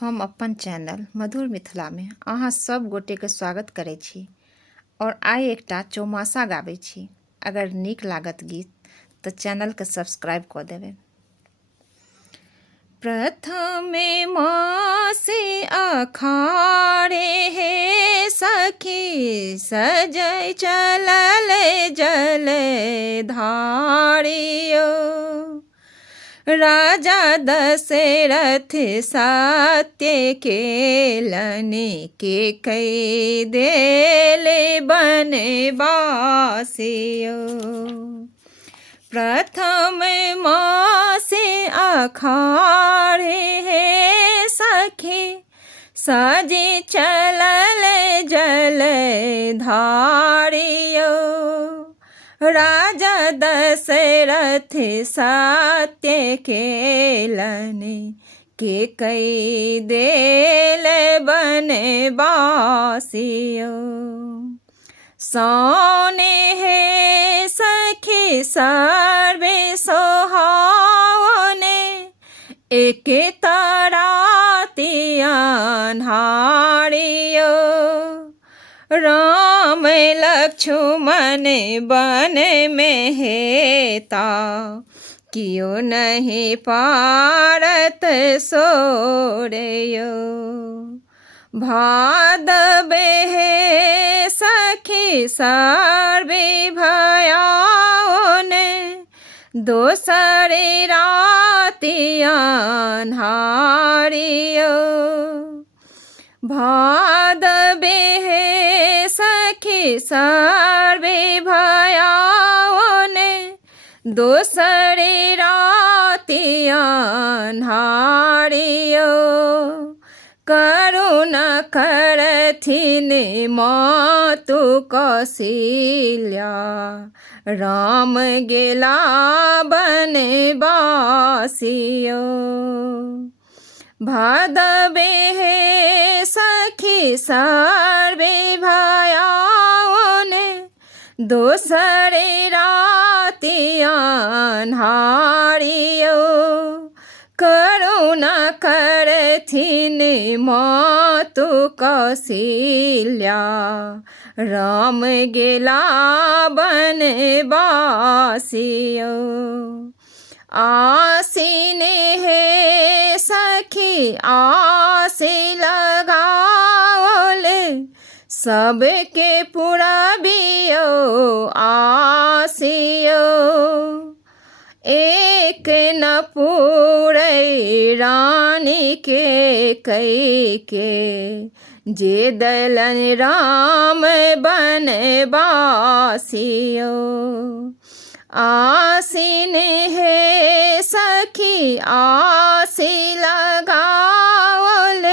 हम अपन चैनल मधुर मिथिला में अहाँ सब गोटे के स्वागत करै छी और आइ एकटा चौमासा गाबै छी। अगर नीक लागत गीत तो चैनल के सब्सक्राइब कऽ देबै। प्रथमे मासे अखाड़े हे सखी सजै चलल जल धारियो। राजा दशरथ सत्य केलन के कई देले बनवासियो। प्रथम मासे अखाड़े हे सखी सजे चलल जल धारियो। राजा दशरथ सत्य केलन के कई देल बनवासियो। सोने हे सखी सर्वे सोहावने एक तराती अन्हारियो। राम लक्ष्मण बन में हेता कियो नहीं पारत सोरयो। भादवे हे सखी सर्वे भयाओने दोसरे राति अन्हारियो। भादवे हे सखी सर्वे भयाओने दोसरे राति अन्हारियो। करुणा करथिन मातु कौशल्या राम गेला बनवासियो। भादवे हे सखी सर्वे भयाओने दोसरे राति अन्हारियो। करुणा करथिन मातु कौशल्या राम गेला बनवासियो। आसीन हे सखी आसी लगाओल सबके पुरबियो आसियो। एक न पूरै रानी के कई के जे दलन राम बनवासियो। आसीन हे सखी आसी लगाओल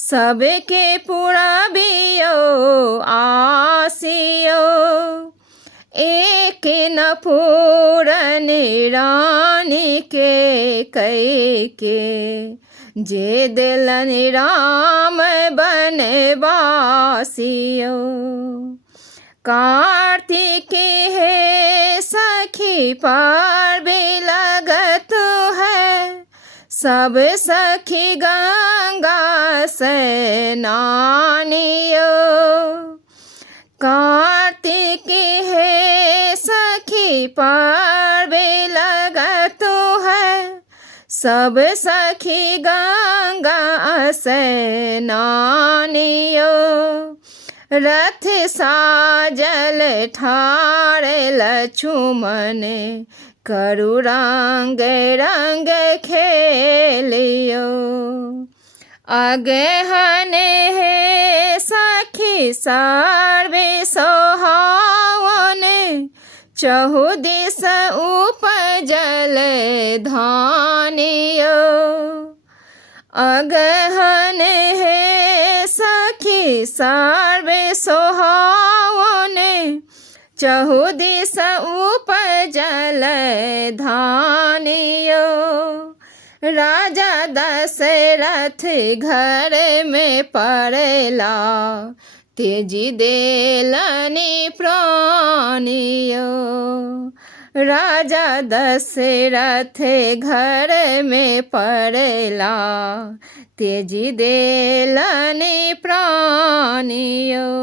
सबके पुरबियो आसियो। एक न पूरन रानी के कई के जे दिलन राम बनवासियो। कार्तिक हे सखी पार्वे लगत है सब सखी गंगा स्नानियो। कार्तिक हे सखी पार्वे लगत है सब सखी गंगा स्नानियो। रथ साजल ठाड़ लक्ष्मण करु रंग रंग खेलियो। अगहन हे सखी सर्वे सोहावने चहु दिस उपजल धानियो। अगहन हे सखी सर्वे सोहावने चहु दिस उपजल धानियो। राजा दशरथ घर में पड़ला तेजी देलनि प्राणियो। राजा दशरथ घर में पड़ला, तेजी देलनि प्राणियो।